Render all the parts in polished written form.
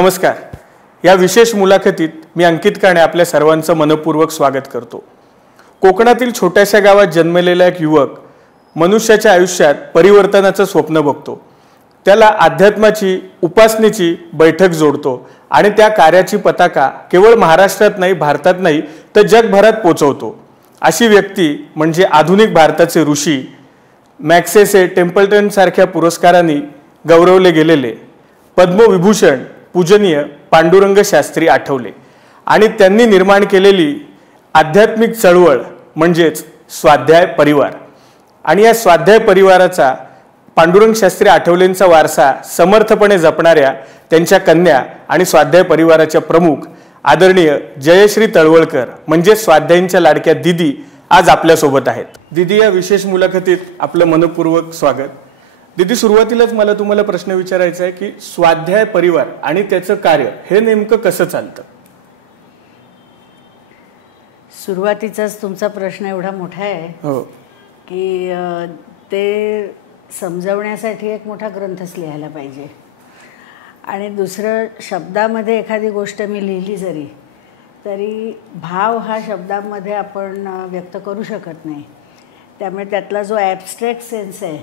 नमस्कार. या विशेष मुलाखतीत मी अंकित काणे आपल्या सर्वांचं मनपूर्वक स्वागत करतो. कोकणातील छोट्याशा गावात जन्मलेला एक युवक मनुष्याच्या आयुष्यात परिवर्तनाचं स्वप्न बघतो. त्याला अध्यात्माची उपासनेची बैठक जोडतो आणि त्या कार्याची पताका केवळ महाराष्ट्रात नाही, भारतात नाही तर जगभरात पोचवतो. अशी व्यक्ती म्हणजे आधुनिक भारताचे ऋषी, मॅक्सेसे टेम्पल्टन सारख्या पुरस्कारांनी गौरवले गेलेले पद्मविभूषण पूजनीय पांडुरंग शास्त्री आठवले. आणि त्यांनी निर्माण केलेली आध्यात्मिक चळवळ म्हणजेच स्वाध्याय परिवार. आणि या स्वाध्याय परिवाराचा पांडुरंग शास्त्री आठवलेंचा वारसा समर्थपणे जपणाऱ्या त्यांच्या कन्या आणि स्वाध्याय परिवाराच्या प्रमुख आदरणीय जयश्री तळवळकर म्हणजे स्वाध्यायींच्या लाडक्या दीदी आज आपल्यासोबत आहेत. दीदी, या विशेष मुलाखतीत आपलं मनपूर्वक स्वागत. दीदी, सुरुवातीलाच मला तुम्हाला प्रश्न विचारायचा आहे की स्वाध्याय परिवार आणि त्याचं कार्य हे नेमकं कसं चालतं? सुरुवातीचाच तुमचा प्रश्न एवढा मोठा आहे हो की ते समजवण्यासाठी एक मोठा ग्रंथच लिहायला पाहिजे. आणि दुसरं, शब्दामध्ये एखादी गोष्ट मी लिहिली जरी तरी भाव हा शब्दामध्ये आपण व्यक्त करू शकत नाही. त्यामुळे त्यातला जो ॲबस्ट्रॅक्ट सेन्स आहे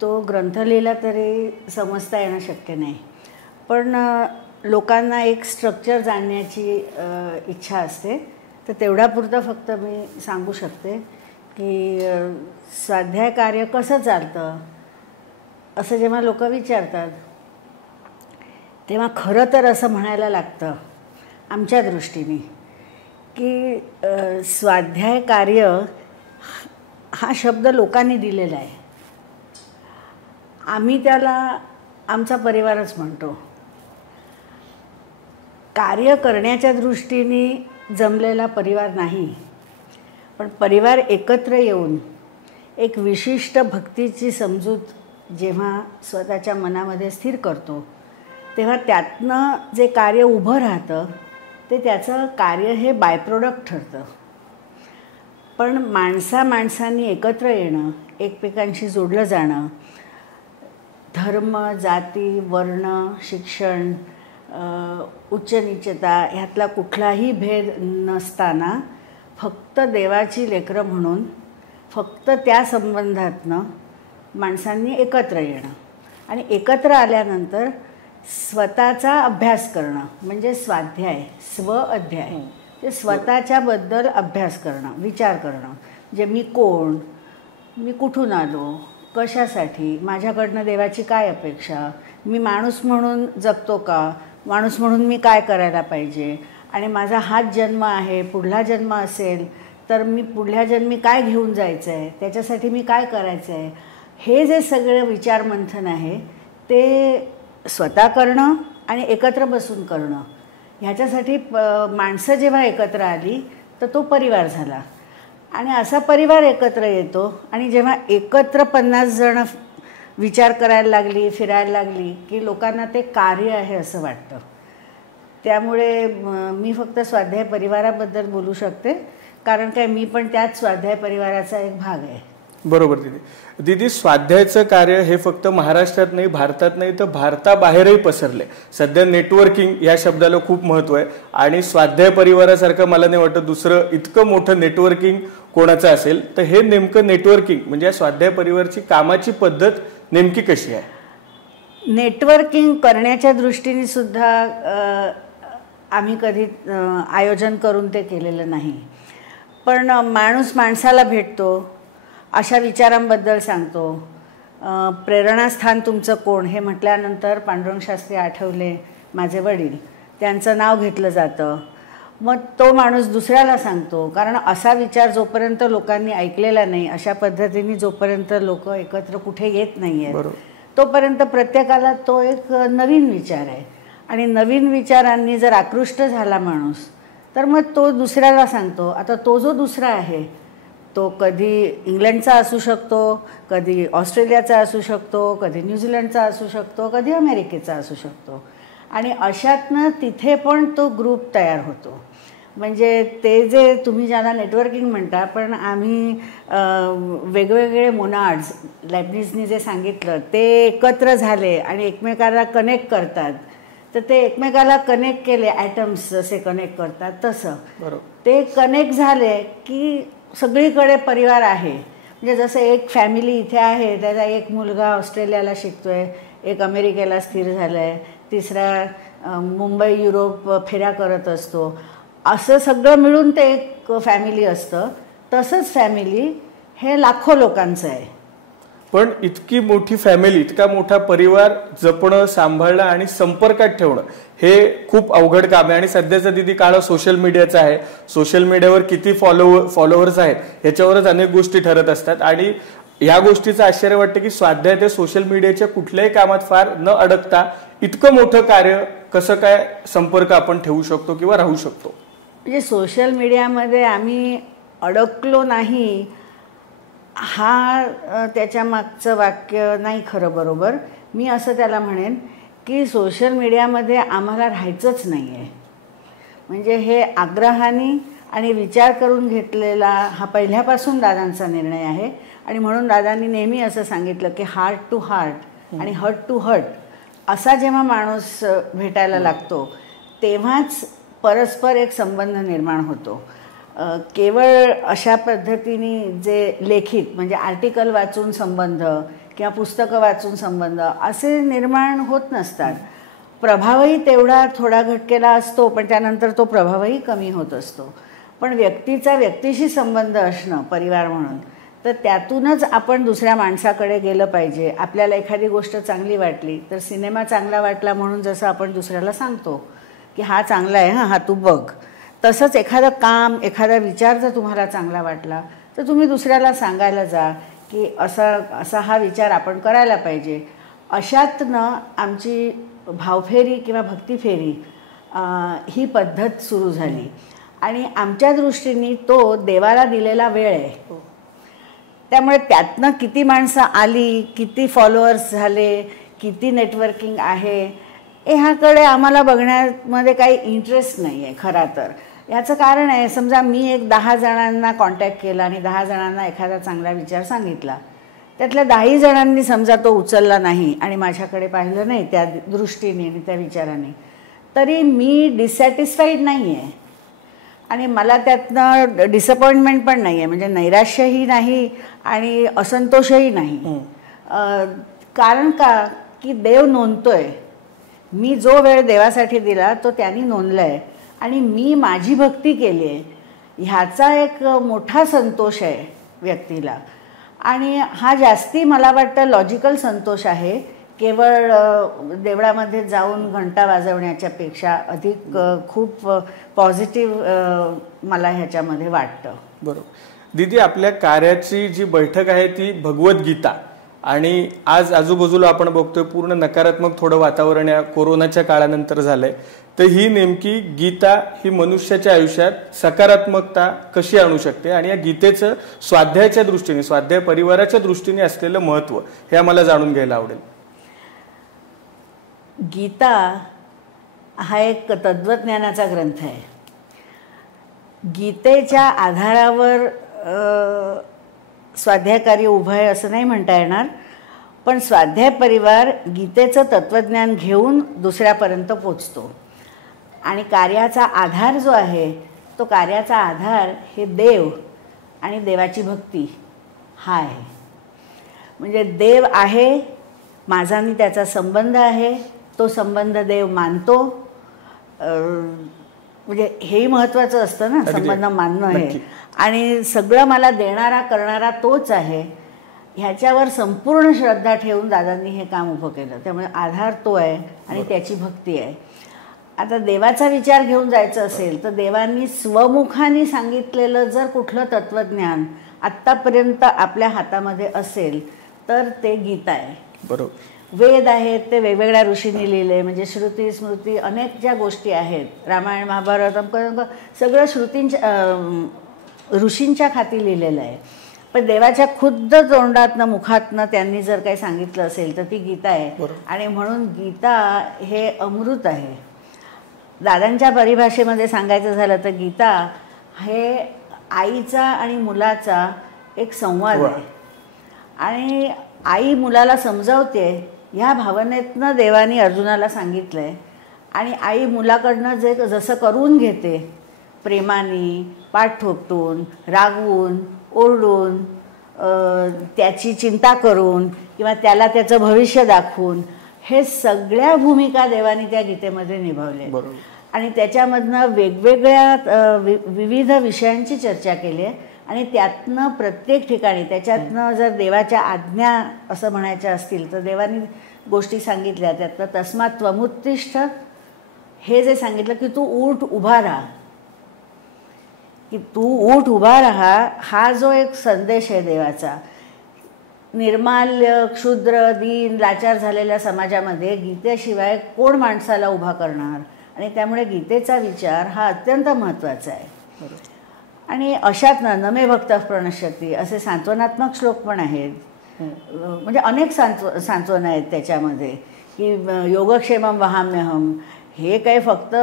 तो ग्रंथ लिहिला तरी समजता येणं शक्य नाही. पण लोकांना एक स्ट्रक्चर जाणण्याची इच्छा असते, तर तेवढ्यापुरतं फक्त मी सांगू शकते की स्वाध्याय कार्य कसं चालतं असं जेव्हा लोक विचारतात तेव्हा खरं तर असं म्हणायला लागतं आमच्या दृष्टीने की स्वाध्याय कार्य हा शब्द लोकांनी दिलेला आहे. आम्ही त्याला आमचा परिवारच म्हणतो. कार्य करण्याच्या दृष्टीने जमलेला परिवार नाही, पण परिवार एकत्र येऊन एक विशिष्ट भक्तीची समजूत जेव्हा स्वतःच्या मनामध्ये स्थिर करतो तेव्हा त्यातनं जे कार्य उभं राहतं ते त्याचं कार्य हे बाय प्रोडक्ट ठरतं. पण माणसांनी एकत्र येणं, एकमेकांशी जोडलं जाणं, धर्म, जाती, वर्ण, शिक्षण, उच्च नीचता ह्यातला कुठलाही भेद नसताना फक्त देवाची लेकरं म्हणून फक्त त्या संबंधातनं माणसांनी एकत्र येणं आणि एकत्र आल्यानंतर स्वतःचा अभ्यास करणं म्हणजे स्वाध्याय, स्व-अध्याय. ते स्वतःच्याबद्दल अभ्यास करणं, विचार करणं. म्हणजे मी कोण, मी कुठून आलो, कशासाठी, माझ्याकडनं देवाची काय अपेक्षा, मी माणूस म्हणून जगतो का, माणूस म्हणून मी काय करायला पाहिजे, आणि माझा हाच जन्म आहे, पुढला जन्म असेल तर मी पुढल्या जन्मी काय घेऊन जायचं आहे, त्याच्यासाठी मी काय करायचं आहे. हे जे सगळं विचारमंथन आहे ते स्वतः करणं आणि एकत्र बसून करणं. ह्याच्यासाठी माणसं जेव्हा एकत्र आली तर तो परिवार झाला. आणि असा परिवार एकत्र येतो आणि जेव्हा एकत्र 50 जण विचार करायला लागली, फिरायला लागली की लोकांना ते कार्य आहे असं वाटतं. त्यामुळे मी फक्त स्वाध्याय परिवाराबद्दल बोलू शकते, कारण काय मी पण त्याच स्वाध्याय परिवाराचा एक भाग आहे. बरोबर दीदी. दीदी, स्वाध्यायाचं कार्य हे फक्त महाराष्ट्रात नाही, भारतात नाही तर भारताबाहेरही पसरले. सध्या नेटवर्किंग या शब्दाला खूप महत्त्व आहे आणि स्वाध्याय परिवारासारखं मला नाही वाटत दुसरं इतकं मोठं नेटवर्किंग कोणाचं असेल. तर हे नेमकं नेटवर्किंग म्हणजे या स्वाध्याय परिवाराची कामाची पद्धत नेमकी कशी आहे? नेटवर्किंग करण्याच्या दृष्टीने सुद्धा आम्ही कधी आयोजन करून ते केलेलं नाही. पण माणूस माणसाला भेटतो, अशा विचारांबद्दल सांगतो. प्रेरणास्थान तुमचं कोण हे म्हटल्यानंतर पांडुरंग शास्त्री आठवले माझे वडील, त्यांचं नाव घेतलं जातं. मग तो माणूस दुसऱ्याला सांगतो, कारण असा विचार जोपर्यंत लोकांनी ऐकलेला नाही, अशा पद्धतीने जोपर्यंत लोक एकत्र कुठे येत नाही आहेत तोपर्यंत प्रत्येकाला तो एक नवीन विचार आहे. आणि नवीन विचारांनी जर आकृष्ट झाला माणूस तर मग तो दुसऱ्याला सांगतो. आता तो जो दुसरा आहे तो कधी इंग्लंडचा असू शकतो, कधी ऑस्ट्रेलियाचा असू शकतो, कधी न्यूझीलंडचा असू शकतो, कधी अमेरिकेचा असू शकतो. आणि अशातनं तिथे पण तो ग्रुप तयार होतो. म्हणजे ते जे तुम्ही ज्याला नेटवर्किंग म्हणता, पण आम्ही वेगवेगळे मोनाड्स लायब्निझनी जे सांगितलं ते एकत्र झाले आणि एकमेकांना कनेक्ट करतात. तर ते एकमेकाला कनेक्ट केले, ॲटम्स जसे कनेक्ट करतात तसं बरोबर. ते कनेक्ट झाले की सगळीकडे परिवार आहे. म्हणजे जसं एक फॅमिली इथे आहे, त्याचा एक मुलगा ऑस्ट्रेलियाला शिकतोय, एक अमेरिकेला स्थिर झाला आहे, तिसरा मुंबई युरोप फेऱ्या करत असतो, असं सगळं मिळून ते एक फॅमिली असतं. तसंच फॅमिली हे लाखो लोकांचं आहे. पण इतकी मोठी फॅमिली, इतका मोठा परिवार जपणं, सांभाळणं आणि संपर्कात ठेवणं हे खूप अवघड काम आहे. आणि सध्याचा दिदी काळ सोशल मीडियाचा आहे. सोशल मीडियावर किती फॉलोअर्स आहेत याच्यावरच अनेक गोष्टी ठरत असतात. आणि या गोष्टीचं आश्चर्य वाटतं की स्वाध्याय ते सोशल मीडियाच्या कुठल्याही कामात फार न अडकता इतकं मोठं कार्य कसं काय संपर्क आपण ठेवू शकतो किंवा राहू शकतो. म्हणजे सोशल मीडियामध्ये आम्ही अडकलो नाही हा त्याच्या मागचं वाक्य नाही खरं बरोबर. मी असं त्याला म्हणेन की सोशल मीडियामध्ये आम्हाला राहायचंच नाही आहे. म्हणजे हे आग्रहाने आणि विचार करून घेतलेला हा पहिल्यापासून दादांचा निर्णय आहे. आणि म्हणून दादांनी नेहमी असं सांगितलं की हार्ट टू हार्ट आणि हर्ट टू हर्ट असा जेव्हा माणूस भेटायला लागतो तेव्हाच परस्पर एक संबंध निर्माण होतो. केवळ अशा पद्धतीने जे लेखित म्हणजे आर्टिकल वाचून संबंध किंवा पुस्तकं वाचून संबंध असे निर्माण होत नसतात. प्रभावही तेवढा थोडा घटकेला असतो, पण त्यानंतर तो प्रभावही कमी होत असतो. पण व्यक्तीचा व्यक्तीशी संबंध असणं परिवार म्हणून, तर त्यातूनच आपण दुसऱ्या माणसाकडे गेलं पाहिजे. आपल्याला एखादी गोष्ट चांगली वाटली तर सिनेमा चांगला वाटला म्हणून जसं आपण दुसऱ्याला सांगतो की हा चांगला आहे, हा तू बघ, तसंच एखादं काम, एखादा विचार जर तुम्हाला चांगला वाटला तर तुम्ही दुसऱ्याला सांगायला जा की असा हा विचार आपण करायला पाहिजे. अशातनं आमची भावफेरी किंवा भक्तिफेरी ही पद्धत सुरू झाली. आणि आमच्या दृष्टीने तो देवाला दिलेला वेळ आहे. त्यामुळे त्यातनं किती माणसं आली, किती फॉलोअर्स झाले, किती नेटवर्किंग आहे ह्याकडे आम्हाला बघण्यामध्ये काही इंटरेस्ट नाही आहे खरा तर. याचं कारण आहे, समजा मी एक 10 जणांना कॉन्टॅक्ट केला आणि 10 जणांना एखादा चांगला विचार सांगितला, त्यातल्या 10 जणांनी समजा तो उचलला नाही आणि माझ्याकडे पाहिलं नाही त्या दृष्टीने आणि त्या विचाराने, तरी मी डिससॅटिस्फाईड नाही आहे. आणि मला त्यातनं डिसअपॉइंटमेंट पण नाही आहे, म्हणजे नैराश्यही नाही आणि असंतोषही नाही. कारण का की देव नोंदतोय. मी जो वेळ देवासाठी दिला तो त्यांनी नोंदला आहे आणि मी माझी भक्ती केली आहे ह्याचा एक मोठा संतोष आहे व्यक्तीला. आणि हा जास्ती मला वाटतं लॉजिकल संतोष आहे, केवळ देवळामध्ये जाऊन घंटा वाजवण्याच्या पेक्षा अधिक खूप पॉझिटिव्ह मला ह्याच्यामध्ये वाटतं. बरोबर. दीदी, आपल्या कार्याची जी बैठक आहे ती भगवद्गीता, आणि आज आजूबाजूला आपण बघतोय पूर्ण नकारात्मक थोडं वातावरण या कोरोनाच्या काळानंतर झालंय. तर ही नेमकी गीता ही मनुष्याच्या आयुष्यात सकारात्मकता कशी आणू शकते आणि या गीतेचं स्वाध्यायाच्या दृष्टीने, स्वाध्याय परिवाराच्या दृष्टीने असलेलं महत्त्व हे आम्हाला जाणून घ्यायला आवडेल. गीता हा एक तत्वज्ञानाचा ग्रंथ आहे. गीतेच्या आधारावर स्वाध्याय कार्य उभं आहे असं नाही म्हणता येणार, पण स्वाध्याय परिवार गीतेचं तत्वज्ञान घेऊन दुसऱ्यापर्यंत पोचतो. आणि कार्याचा आधार जो आहे तो कार्याचा आधार हे देव आणि देवाची भक्ती हा आहे. म्हणजे देव आहे, माझा आणि त्याचा संबंध आहे, तो संबंध देव मानतो. म्हणजे हेही महत्त्वाचं असतं ना, संबंध मानणं हे. आणि सगळं मला देणारा करणारा तोच आहे ह्याच्यावर संपूर्ण श्रद्धा ठेवून दादांनी हे काम उभं केलं. त्यामुळे आधार तो आहे आणि त्याची भक्ती आहे. आता देवाचा विचार घेऊन जायचं असेल तर देवांनी स्वमुखाने सांगितलेलं जर कुठलं तत्वज्ञान आत्तापर्यंत आपल्या हातामध्ये असेल तर ते गीता आहे. बरोबर. वेद आहेत ते वेगवेगळ्या ऋषींनी लिहिले, म्हणजे श्रुती स्मृती अनेक ज्या गोष्टी आहेत, रामायण महाभारत सगळं ऋषींच्या खाती लिहिलेलं आहे. पण देवाच्या खुद्द तोंडातनं मुखातनं त्यांनी जर काही सांगितलं असेल तर ती गीता आहे. आणि म्हणून गीता हे अमृत आहे. दादांच्या परिभाषेमध्ये सांगायचं झालं तर गीता हे आईचा आणि मुलाचा एक संवाद आहे. आणि आई मुलाला समजावते ह्या भावनेतनं देवानी अर्जुनाला सांगितलं आहे. आणि आई मुलाकडनं जसं करून घेते, प्रेमाने, पाठ ठोकतून, रागवून, ओरडून, त्याची चिंता करून किंवा त्याला त्याचं भविष्य दाखवून, हे सगळ्या भूमिका देवाने त्या गीतेमध्ये निभावल्या आणि त्याच्यामधनं वेगवेगळ्या विविध विषयांची चर्चा केली आहे आणि त्यातनं प्रत्येक ठिकाणी त्याच्यातनं जर देवाच्या आज्ञा असं म्हणायच्या असतील तर देवानी गोष्टी सांगितल्या. त्यातनं तस्मात् त्वमुत्तिष्ठ हे जे सांगितलं की तू उठ उभा राहा, की तू उठ उभा राहा, हा जो एक संदेश आहे देवाचा. निर्माल्य, क्षुद्र, दीन, लाचार झालेल्या समाजामध्ये गीतेशिवाय कोण माणसाला उभा करणार आणि त्यामुळे गीतेचा विचार हा अत्यंत महत्त्वाचा आहे. आणि अशात नमे भक्तः प्रणश्यति असे सांत्वनात्मक श्लोक पण आहेत. म्हणजे अनेक सांत्वन आहेत त्याच्यामध्ये की योगक्षेमं वहाम्यहम हे काही फक्त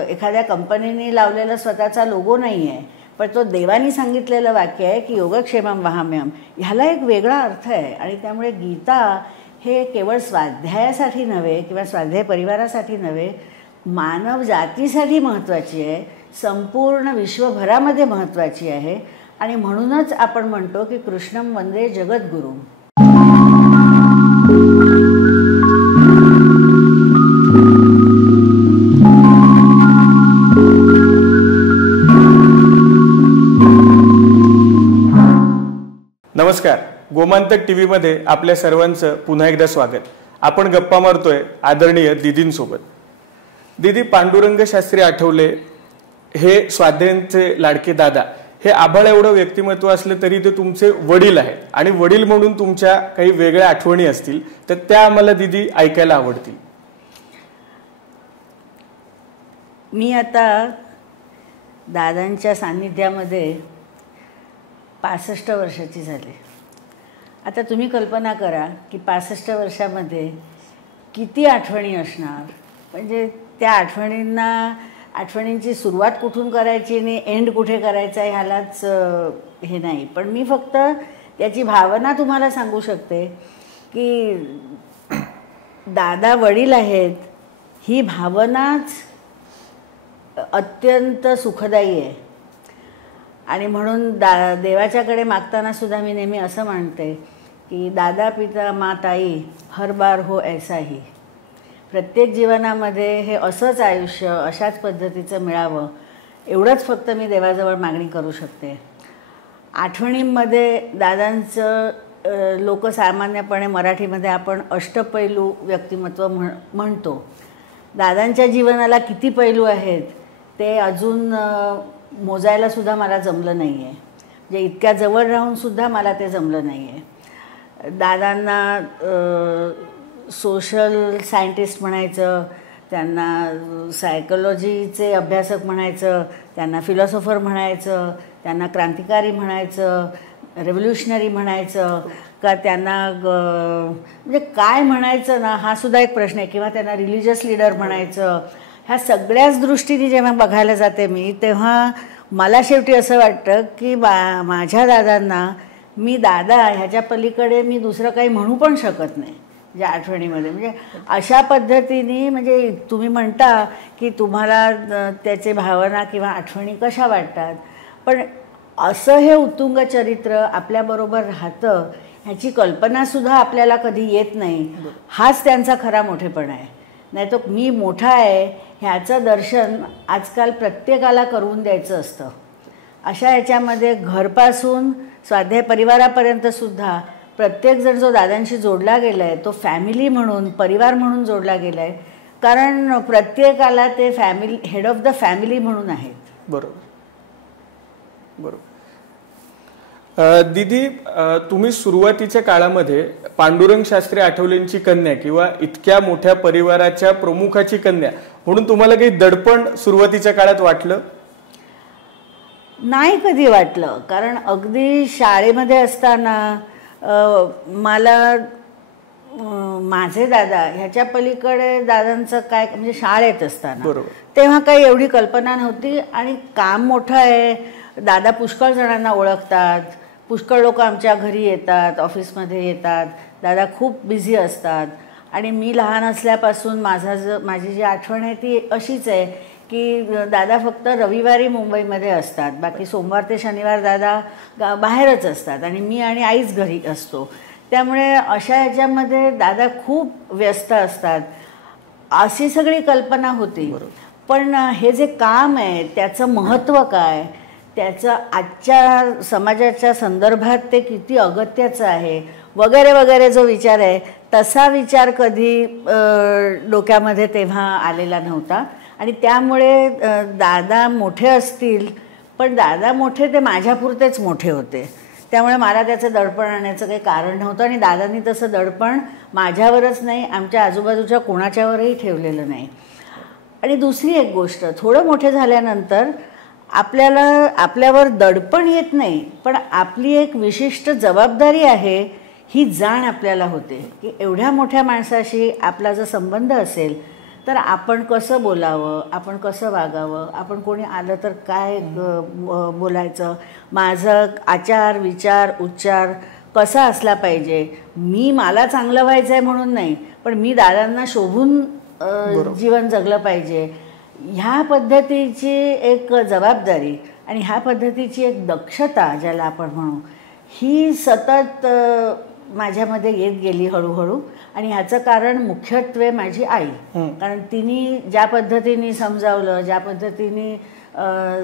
एखाद्या कंपनीने लावलेला स्वतःचा लोगो नाही आहे, पण तो देवानी सांगितलेलं वाक्य आहे की योगक्षेमं वहाम्यहम. ह्याला एक वेगळा अर्थ आहे आणि त्यामुळे गीता हे केवळ स्वाध्यायासाठी नव्हे किंवा स्वाध्याय परिवारासाठी नव्हे, मानव जातीसाठी महत्त्वाची आहे, संपूर्ण विश्वभरामध्ये महत्त्वाची आहे. आणि म्हणूनच आपण म्हणतो की कृष्णं वंदे जगद्गुरू. नमस्कार, गोमांतक टीव्हीमध्ये आपल्या सर्वांचं पुन्हा एकदा स्वागत. आपण गप्पा मारतोय आदरणीय दीदींसोबत. दीदी, पांडुरंग शास्त्री आठवले हे स्वाध्यायांचे लाडके दादा, हे आभाळ एवढं व्यक्तिमत्व असलं तरी ते तुमचे वडील आहेत आणि वडील म्हणून तुमच्या काही वेगळ्या आठवणी असतील तर त्या आम्हाला दीदी ऐकायला आवडतील. मी आता दादांच्या सान्निध्यामध्ये 65 वर्षाची झाली. आता तुम्ही कल्पना करा की 65 वर्षामध्ये किती आठवणी असणार. म्हणजे त्या आठवणींची सुरुवात कुठून करायची आणि एंड कुठे करायचा ह्यालाच हे नाही. पण मी फक्त त्याची भावना तुम्हाला सांगू शकते की दादा वडील आहेत ही भावनाच अत्यंत सुखदायी आहे. आणि म्हणून देवाच्याकडे मागताना सुद्धा मी नेहमी असं म्हणते की दादा पिता मात आई हर बार हो ऐसा ही. प्रत्येक जीवनामध्ये हे असंच आयुष्य अशाच पद्धतीचं मिळावं एवढंच फक्त मी देवाजवळ मागणी करू शकते. आठवणींमध्ये दादांचं लोकसामान्यपणे मराठीमध्ये आपण अष्टपैलू व्यक्तिमत्व म्हणतो. दादांच्या जीवनाला किती पैलू आहेत ते अजून मोजायला सुद्धा मला जमलं नाही आहे. म्हणजे इतक्या जवळ राहूनसुद्धा मला ते जमलं नाही आहे. दादांना सोशल सायंटिस्ट म्हणायचं, त्यांना सायकोलॉजीचे अभ्यासक म्हणायचं, त्यांना फिलॉसॉफर म्हणायचं, त्यांना क्रांतिकारी म्हणायचं, रेव्होल्युशनरी म्हणायचं का त्यांना म्हणजे काय म्हणायचं ना हा सुद्धा एक प्रश्न आहे. किंवा त्यांना रिलिजियस लीडर म्हणायचं. ह्या सगळ्याच दृष्टीने जेव्हा बघायला जाते मी तेव्हा मला शेवटी असं वाटतं की माझ्या दादांना मी दादा ह्याच्या पलीकडे मी दुसरं काही म्हणू पण शकत नाही ज्या आठवणीमध्ये. म्हणजे अशा पद्धतीने म्हणजे तुम्ही म्हणता की तुम्हाला त्याचे भावना किंवा आठवणी कशा वाटतात, पण असं हे उत्तुंग चरित्र आपल्याबरोबर राहतं ह्याची कल्पनासुद्धा आपल्याला कधी येत नाही. हाच त्यांचा खरा मोठेपणा आहे. नाही तो मी मोठा आहे ह्याचं दर्शन आजकाल प्रत्येकाला करून द्यायचं असतं. अशा ह्याच्यामध्ये घरपासून स्वाध्याय परिवारापर्यंतसुद्धा प्रत्येकजण जो दादांशी जोडला गेला आहे तो फॅमिली म्हणून परिवार म्हणून जोडला गेला आहे. कारण प्रत्येकाला ते family head of the family म्हणून आहेत. बरोबर बरोबर. दीदी, तुम्ही सुरुवातीच्या काळामध्ये पांडुरंग शास्त्री आठवलेंची कन्या किंवा इतक्या मोठ्या परिवाराच्या प्रमुखाची कन्या म्हणून तुम्हाला काही दडपण सुरुवातीच्या काळात वाटलं? नाही कधी वाटलं. कारण अगदी शाळेमध्ये असताना मला माझे दादा ह्याच्या पलीकडे दादांचं काय म्हणजे शाळेत असताना तेव्हा काही एवढी कल्पना नव्हती. आणि काम मोठं आहे, दादा पुष्कळ जणांना ओळखतात, पुष्कळ लोक आमच्या घरी येतात, ऑफिसमध्ये येतात, दादा खूप बिझी असतात आणि मी लहान असल्यापासून माझी जी आठवण आहे ती अशीच आहे की दादा फक्त रविवारी मुंबईमध्ये असतात, बाकी सोमवार ते शनिवार दादा बाहेरच असतात आणि मी आणि आईच घरी असतो. त्यामुळे अशा ह्याच्यामध्ये दादा खूप व्यस्त असतात अशी सगळी कल्पना होती. पण हे जे काम आहे त्याचं महत्त्व काय, त्याचं आजच्या समाजाच्या संदर्भात ते किती अगत्याचं आहे वगैरे वगैरे जो विचार आहे तसा विचार कधी डोक्यामध्ये तेव्हा आलेला नव्हता. आणि त्यामुळे दादा मोठे असतील पण दादा मोठे ते माझ्यापुरतेच मोठे होते, त्यामुळे मला त्याचं दडपण आणण्याचं काही कारण नव्हतं. आणि दादांनी तसं दडपण माझ्यावरच नाही आमच्या आजूबाजूच्या कोणाच्यावरही ठेवलेलं नाही. आणि दुसरी एक गोष्ट, थोडं मोठे झाल्यानंतर आपल्यावर दडपण येत नाही पण आपली एक विशिष्ट जबाबदारी आहे ही जाण आपल्याला होते की एवढ्या मोठ्या माणसाशी आपला जर संबंध असेल तर आपण कसं बोलावं, आपण कसं वागावं, आपण कोणी आलं तर काय बोलायचं, माझं आचार विचार उच्चार कसा असला पाहिजे. मला चांगलं व्हायचं आहे म्हणून नाही, पण मी दादांना शोभून जीवन जगलं पाहिजे. ह्या पद्धतीची एक जबाबदारी आणि ह्या पद्धतीची एक दक्षता ज्याला आपण म्हणू ही सतत माझ्यामध्ये येत गेली हळूहळू. आणि ह्याचं कारण मुख्यत्वे माझी आई, कारण तिने ज्या पद्धतीने समजावलं, ज्या पद्धतीने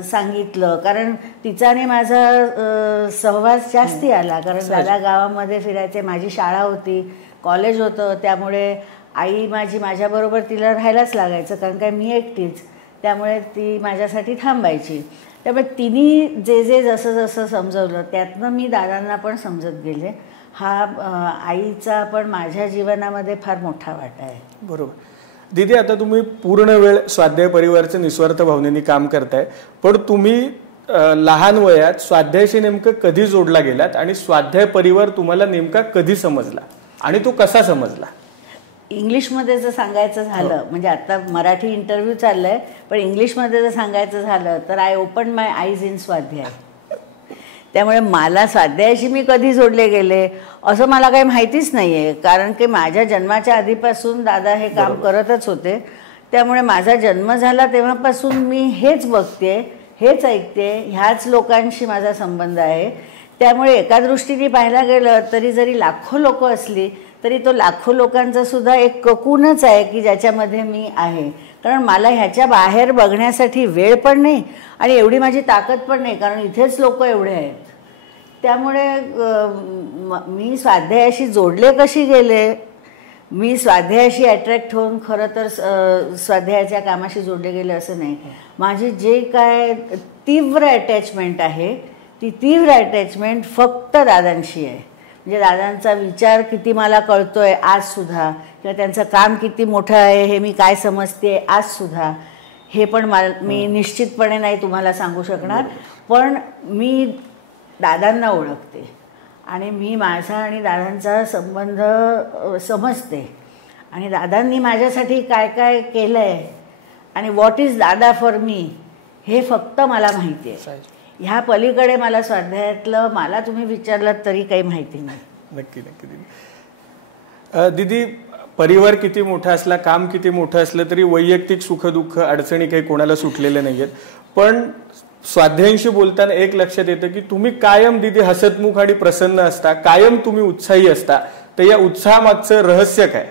सांगितलं, कारण तिचा आणि माझा सहवास जास्ती आला, कारण दादा गावामध्ये फिरायचे, माझी शाळा होती, कॉलेज होतं, त्यामुळे आई माझ्याबरोबर तिला राहायलाच लागायचं, कारण काय मी एकटीच, त्यामुळे ती माझ्यासाठी थांबायची. त्यामुळे तिने जे जसं जसं समजवलं त्यातनं मी दादांना पण समजत गेले. हा आईचा पण माझ्या जीवनामध्ये फार मोठा वाटा आहे. बरोबर. दीदी, आता तुम्ही पूर्ण वेळ स्वाध्याय परिवारचं निस्वार्थ भावनेने काम करताय, पण तुम्ही लहान वयात स्वाध्यायाशी नेमकं कधी जोडला गेलात आणि स्वाध्याय परिवार तुम्हाला नेमका कधी समजला आणि तो कसा समजला? इंग्लिशमध्ये जर सांगायचं झालं, म्हणजे आता मराठी इंटरव्ह्यू चाललाय, पण इंग्लिशमध्ये जर सांगायचं झालं तर I open my eyes in स्वाध्याय. त्यामुळे मला स्वाध्यायाशी मी कधी जोडले गेले असं मला काही माहितीच नाही आहे, कारण की माझ्या जन्माच्या आधीपासून दादा हे काम करतच होते. त्यामुळे माझा जन्म झाला तेव्हापासून मी हेच बघते, हेच ऐकते, ह्याच लोकांशी माझा संबंध आहे. त्यामुळे एका दृष्टीने पाहायला गेलं तरी जरी लाखो लोक असली तरी तो लाखो लोकांचा सुद्धा एक ककूनच आहे की ज्याच्यामध्ये मी आहे. कारण मला ह्याच्या बाहेर बघण्यासाठी वेळ पण नाही आणि एवढी माझी ताकद पण नाही, कारण इथेच लोक एवढे आहेत. त्यामुळे मी स्वाध्यायाशी जोडले कशी गेले, मी स्वाध्यायाशी अट्रॅक्ट होऊन खरं तर स्वाध्यायाच्या कामाशी जोडले गेले असं नाही. माझी जे काय तीव्र अटॅचमेंट आहे ती तीव्र अटॅचमेंट फक्त दादांशी आहे. म्हणजे दादांचा विचार किती मला कळतोय आजसुद्धा, किंवा त्यांचं काम किती मोठं आहे हे मी काय समजते आजसुद्धा, हे पण मी निश्चितपणे नाही तुम्हाला सांगू शकणार. पण मी दादांना ओळखते आणि मी माझा आणि दादांचा संबंध समजते आणि दादांनी माझ्यासाठी काय काय केलं आहे आणि व्हॉट इज दादा फॉर मी हे फक्त मला माहिती आहे. ह्या पलीकडे मला स्वाध्यायातलं मला तुम्ही विचारलात तरी काही माहिती नाही. नक्की नक्की दीदी, परिवार किती मोठा असला, काम किती मोठं असलं तरी वैयक्तिक सुखदुःख अडचणी काही कोणाला सुटलेल्या नाहीयेत. पण स्वाध्यायांशी बोलताना एक लक्षात येतं की तुम्ही कायम दीदी हसतमुख आणि प्रसन्न असता, कायम तुम्ही उत्साही असता. तर या उत्साहामागचं रहस्य काय?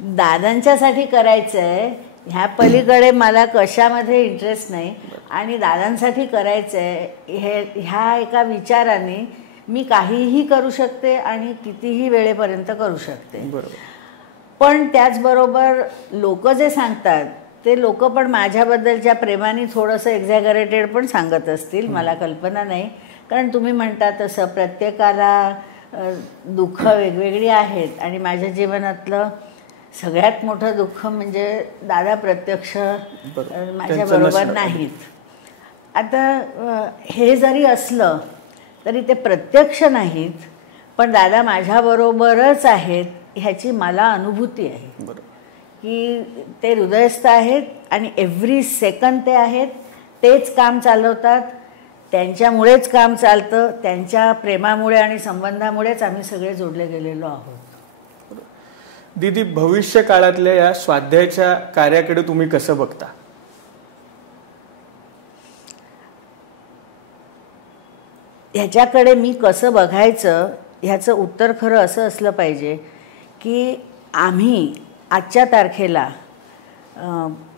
दादांच्यासाठी करायचंय, ह्या पलीकडे मला कशामध्ये इंटरेस्ट नाही आणि दादांसाठी करायचंय ह्या एका विचाराने मी काहीही करू शकते आणि कितीही वेळेपर्यंत करू शकते. बरोबर. पण त्याचबरोबर लोक जे सांगतात ते लोक पण माझ्याबद्दलच्या प्रेमाने थोडंसं एक्झॅगरेटेड पण सांगत असतील, मला कल्पना नाही. कारण तुम्ही म्हणता तसं प्रत्येकाला दुःख वेगवेगळी आहेत आणि माझ्या जीवनातलं सगळ्यात मोठं दुःख म्हणजे दादा प्रत्यक्ष माझ्याबरोबर नाहीत. आता हे जरी असलं तरी ते प्रत्यक्ष नाहीत, पण दादा माझ्याबरोबरच आहेत ह्याची मला अनुभूती आहे. बरोबर. की ते हृदयस्थ आहेत आणि एव्हरी सेकंद ते आहेत, तेच काम चालवतात, त्यांच्यामुळेच काम चालतं, त्यांच्या प्रेमामुळे आणि संबंधामुळेच आम्ही सगळे जोडले गेलेलो आहोत. दीदी, भविष्य काळातल्या या स्वाध्यायाच्या कार्याकडे तुम्ही कसं बघता? ह्याच्याकडे मी कसं बघायचं ह्याचं उत्तर खरं असं असलं पाहिजे की आम्ही आजच्या तारखेला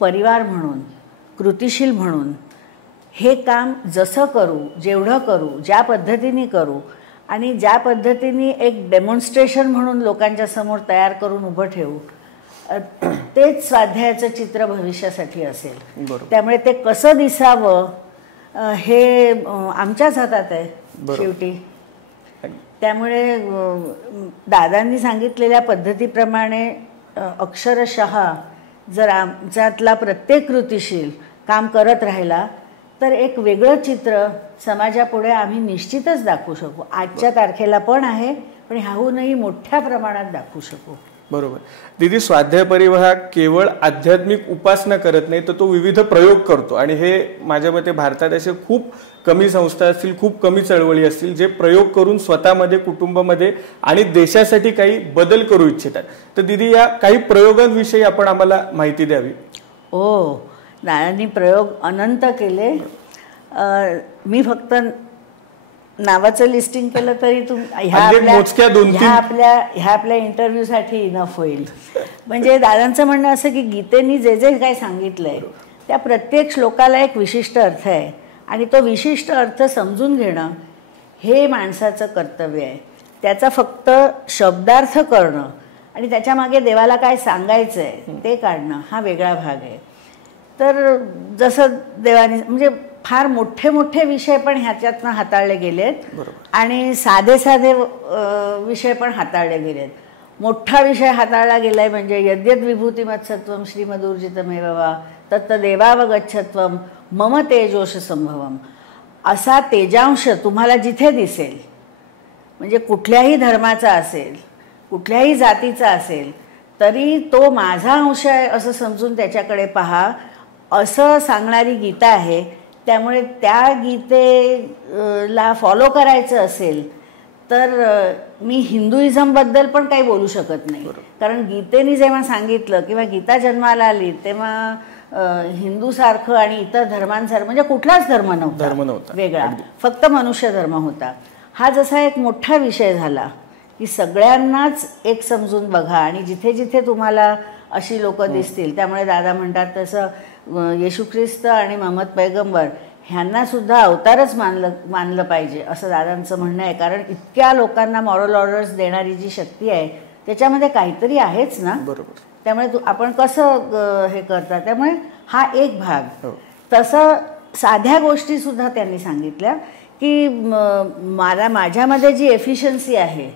परिवार म्हणून, कृतिशील म्हणून हे काम जसं करू, जेवढं करू, ज्या पद्धतीने करू आणि ज्या पद्धतीने एक डेमॉन्स्ट्रेशन म्हणून लोकांच्या समोर तयार करून उभं ठेवू, तेच स्वाध्यायाचं चित्र भविष्यासाठी असेल. त्यामुळे ते कसं दिसावं हे आमच्याच हातात आहे शेवटी. त्यामुळे दादांनी सांगितलेल्या पद्धतीप्रमाणे अक्षरशः जर आमच्यातला प्रत्येक कृतिशील काम करत राहिला तर एक वेगळं चित्र समाजापुढे आम्ही निश्चितच दाखवू शकू. आजच्या तारखेला पण आहे, पण ह्याहूनही मोठ्या प्रमाणात दाखवू शकू. बरोबर. दीदी, स्वाध्याय परिवार हा केवळ आध्यात्मिक उपासना करत नाही, तर तो विविध प्रयोग करतो. आणि हे माझ्या मते भारतात असे खूप कमी संस्था असतील, खूप कमी चळवळी असतील जे प्रयोग करून स्वतःमध्ये, कुटुंबामध्ये आणि देशासाठी काही बदल करू इच्छितात. तर दीदी, या काही प्रयोगांविषयी आपण आम्हाला माहिती द्यावी. दादांनी प्रयोग अनंत केले. मी फक्त नावाचं लिस्टिंग केलं तरी ह्या आपल्या इंटरव्ह्यूसाठी इनफ होईल. म्हणजे दादांचं म्हणणं असं की गीतेनी जे जे काही सांगितलंय त्या प्रत्येक श्लोकाला एक विशिष्ट अर्थ आहे आणि तो विशिष्ट अर्थ समजून घेणं हे माणसाचं कर्तव्य आहे. त्याचा फक्त शब्दार्थ करणं आणि त्याच्यामागे देवाला काय सांगायचं आहे ते काढणं हा वेगळा भाग आहे. तर जसं देवाने म्हणजे फार मोठे मोठे विषय पण ह्याच्यातनं हाताळले गेलेत आणि साधे साधे विषय पण हाताळले गेलेत. मोठा विषय हाताळला गेलाय म्हणजे यद्यद् विभूतिमत्सत्वम श्रीमदूर्जितमेव वा तत्तदेवावगच्छत्वम मम तेजोष संभवम, असा तेजांश तुम्हाला जिथे दिसेल, म्हणजे कुठल्याही धर्माचा असेल, कुठल्याही जातीचा असेल, तरी तो माझा अंश आहे असं समजून त्याच्याकडे पहा, असं सांगणारी गीता आहे. त्यामुळे त्या गीतेला फॉलो करायचं असेल तर मी हिंदुइझमबद्दल पण काही बोलू शकत नाही. कारण गीतेने जेव्हा सांगितलं किंवा गीता जन्माला आली तेव्हा हिंदूसारखं आणि इतर धर्मांसारखं म्हणजे कुठलाच धर्म नव्हता वेगळा, फक्त मनुष्य धर्म होता. हा जसा एक मोठा विषय झाला की सगळ्यांनाच एक समजून बघा आणि जिथे जिथे तुम्हाला अशी लोक दिसतील, त्यामुळे दादा म्हणतात तसं येशू ख्रिस्त आणि महम्मद पैगंबर ह्यांना सुद्धा अवतारच मानलं पाहिजे असं दादांचं म्हणणं आहे. कारण इतक्या लोकांना मॉरल ऑर्डर्स देणारी जी शक्ती आहे त्याच्यामध्ये काहीतरी आहेच ना. बरोबर. त्यामुळे आपण कसं हे करता, त्यामुळे हा एक भाग. तसं साध्या गोष्टी सुद्धा त्यांनी सांगितल्या की माझ्यामध्ये जी एफिशियन्सी आहे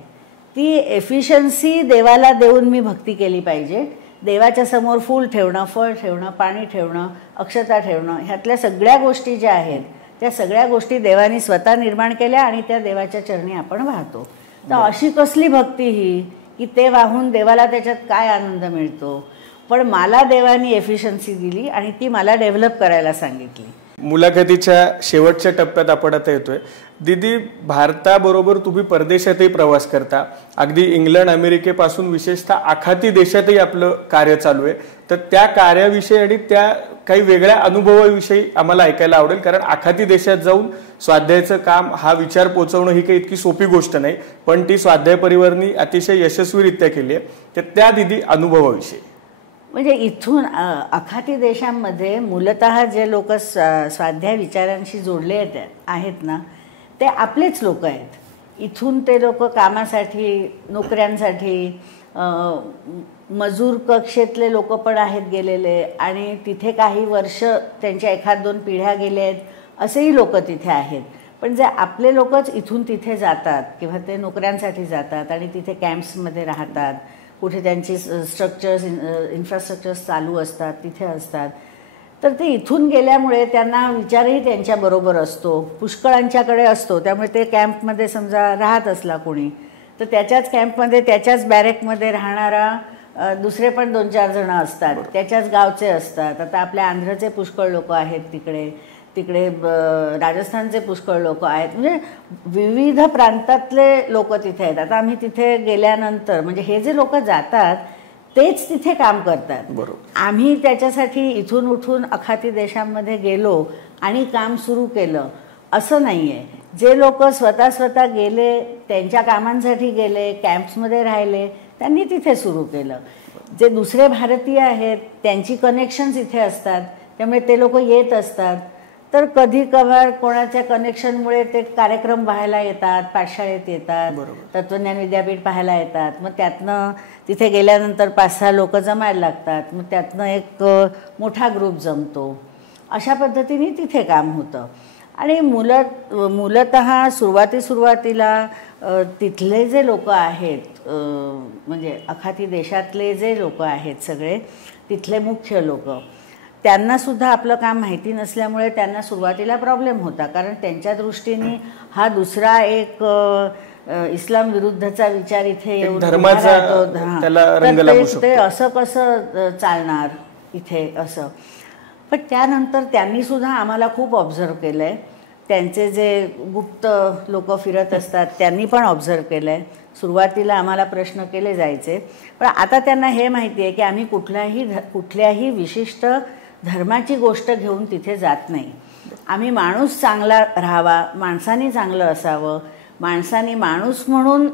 ती एफिशियन्सी देवाला देऊन मी भक्ती केली पाहिजे. देवाच्या समोर फूल ठेवणं, फळ ठेवणं, पाणी ठेवणं, अक्षता ठेवणं, ह्यातल्या सगळ्या गोष्टी ज्या आहेत त्या सगळ्या गोष्टी देवानी स्वतः निर्माण केल्या आणि त्या देवाच्या चरणी आपण वाहतो. तर अशी कसली भक्ती ही की ते वाहून देवाला त्याच्यात काय आनंद मिळतो. पण मला देवानी एफिशियन्सी दिली आणि ती मला डेव्हलप करायला सांगितली. मुलाखतीच्या शेवटच्या टप्प्यात आपण आता येतोय. दीदी, भारताबरोबर तुम्ही परदेशातही प्रवास करता, अगदी इंग्लंड, अमेरिकेपासून विशेषतः आखाती देशातही आपलं कार्य चालू आहे. तर त्या कार्याविषयी आणि त्या काही वेगळ्या अनुभवाविषयी आम्हाला ऐकायला आवडेल. कारण आखाती देशात जाऊन स्वाध्यायाचं काम, हा विचार पोचवणं ही काही इतकी सोपी गोष्ट नाही, पण ती स्वाध्याय परिवारनी अतिशय यशस्वीरित्या केली आहे. तर त्या दीदी अनुभवाविषयी. म्हणजे इथून आखाती देशांमध्ये मूलतः जे लोक स्वाध्याय विचारांशी जोडले आहेत ना ते आपलेच लोक आहेत. इथून ते लोक कामासाठी, नोकऱ्यांसाठी, मजूर कक्षेतले लोक पण आहेत गेलेले आणि तिथे काही वर्ष त्यांच्या एखाद दोन पिढ्या गेल्या आहेत असेही लोक तिथे आहेत. पण जे आपले लोकच इथून तिथे जातात किंवा ते नोकऱ्यांसाठी जातात आणि तिथे कॅम्प्समध्ये राहतात, कुठे त्यांची स्ट्रक्चर्स, इन्फ्रास्ट्रक्चर्स चालू असतात, तिथे असतात. तर ते इथून गेल्यामुळे त्यांना विचारही त्यांच्याबरोबर असतो, पुष्कळांच्याकडे असतो. त्यामुळे ते कॅम्पमध्ये समजा राहत असला कोणी तर त्याच्याच कॅम्पमध्ये, त्याच्याच बॅरेकमध्ये राहणारा दुसरे पण 2-4 जण असतात, त्याच्याच गावचे असतात. आता आपल्या आंध्रचे पुष्कळ लोक आहेत तिकडे राजस्थानचे पुष्कळ लोक आहेत. म्हणजे विविध प्रांतातले लोक तिथे आहेत. आता आम्ही तिथे गेल्यानंतर म्हणजे हे जे लोक जातात तेच तिथे काम करतात. बरोबर. आम्ही त्याच्यासाठी इथून उठून अखाती देशांमध्ये गेलो आणि काम सुरू केलं असं नाही आहे. जे लोक स्वतः गेले, त्यांच्या कामांसाठी गेले, कॅम्प्समध्ये राहिले, त्यांनी तिथे सुरू केलं. जे दुसरे भारतीय आहेत त्यांची कनेक्शन्स इथे असतात, त्यामुळे ते लोक येत असतात. तर कधी कभार कोणाच्या कनेक्शनमुळे ते कार्यक्रम पाहायला येतात, पाठशाळेत येतात, तत्वज्ञान विद्यापीठ पाहायला येतात. मग त्यातनं तिथे गेल्यानंतर 5-6 लोक जमायला लागतात, मग त्यातनं एक मोठा ग्रुप जमतो. अशा पद्धतीने तिथे काम होतं. आणि मूलतः सुरुवातीला तिथले जे लोक आहेत, म्हणजे अखाती देशातले जे लोक आहेत सगळे तिथले मुख्य लोक, त्यांनासुद्धा आपलं काम माहिती नसल्यामुळे त्यांना सुरुवातीला प्रॉब्लेम होता. कारण त्यांच्या दृष्टीने हा दुसरा एक इस्लाम विरुद्धचा विचार इथे येऊन ते असं कसं चालणार इथे असं. पण त्यानंतर त्यांनीसुद्धा आम्हाला खूप ऑब्झर्व केलं आहे. त्यांचे जे गुप्त लोक फिरत असतात त्यांनी पण ऑब्झर्व केलं आहे. सुरुवातीला आम्हाला प्रश्न केले जायचे, पण आता त्यांना हे माहिती आहे की आम्ही कुठल्याही विशिष्ट धर्माची गोष्ट घेऊन तिथे जात नाही. आम्ही माणूस चांगला राहावा, माणसानी चांगलं असावं, माणसानी माणूस म्हणून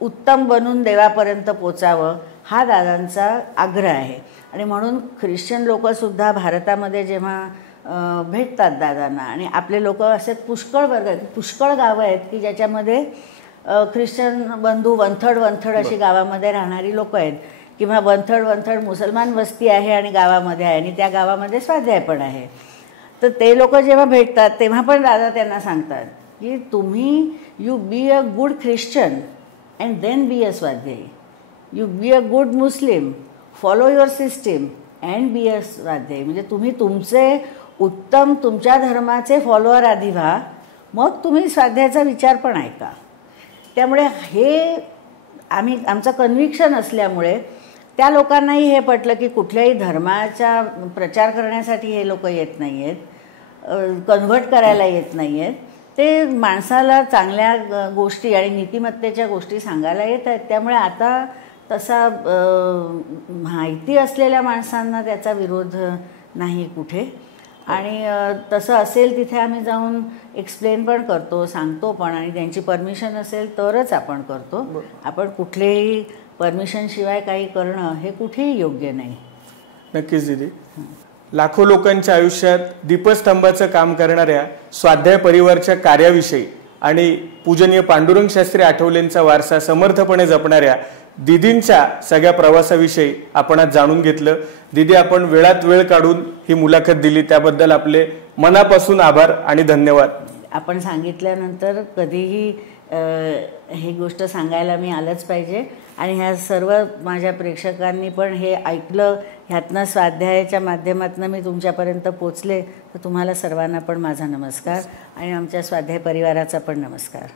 उत्तम बनून देवापर्यंत पोचावं, हा दादांचा आग्रह आहे. आणि म्हणून ख्रिश्चन लोकसुद्धा भारतामध्ये जेव्हा भेटतात दादांना, आणि आपले लोक असे पुष्कळ गावं आहेत की ज्याच्यामध्ये ख्रिश्चन बंधू वंथड अशी गावामध्ये राहणारी लोक आहेत, किंवा वंथड मुसलमान वस्ती आहे आणि गावामध्ये आहे, आणि त्या गावामध्ये स्वाध्याय पण आहे. तर ते लोक जेव्हा भेटतात तेव्हा पण दादा त्यांना सांगतात की तुम्ही you be a good Christian and then be a Swadhyayi, you be a good Muslim, follow your system and be a Swadhyayi. म्हणजे तुम्ही तुमच्या धर्माचे फॉलोअर आधी व्हा, मग तुम्ही स्वाध्यायाचा विचार पण ऐका. त्यामुळे हे आमचं कन्व्हिक्शन असल्यामुळे त्या लोकांनाही हे पटलं की कुठल्याही धर्माचा प्रचार करण्यासाठी हे लोक येत नाही आहेत, कन्व्हर्ट करायला येत नाही आहेत. ते माणसाला चांगल्या गोष्टी आणि नीतिमत्तेच्या गोष्टी सांगायला येत आहेत. त्यामुळे आता तसा माहिती असलेल्या माणसांना त्याचा विरोध नाही कुठे. आणि तसं असेल तिथे आम्ही जाऊन एक्सप्लेन पण करतो, सांगतो पण, आणि त्यांची परमिशन असेल तरच आपण करतो. आपण कुठलेही परमिशनशिवाय काही करणं हे कुठेही योग्य नाही. नक्कीच दीदी. लाखो लोकांच्या आयुष्यात दीपस्तंभाचं काम करणाऱ्या स्वाध्याय परिवारच्या कार्याविषयी आणि पूजनीय पांडुरंग शास्त्री आठवलेंचा वारसा समर्थपणे जपणाऱ्या दीदींच्या सगळ्या प्रवासाविषयी आपण आज जाणून घेतलं. दीदी, आपण वेळात वेळ काढून ही मुलाखत दिली त्याबद्दल आपले मनापासून आभार आणि धन्यवाद. आपण सांगितल्यानंतर कधीही ही गोष्ट सांगायला मी आलंच पाहिजे, आणि ह्या सर्व माझ्या प्रेक्षकांनी पण हे ऐकलं, ह्यातनं स्वाध्यायाच्या माध्यमातून मी तुमच्यापर्यंत पोचले, तर तुम्हाला सर्वांना पण माझा नमस्कार आणि आमच्या स्वाध्याय परिवाराचा पण नमस्कार.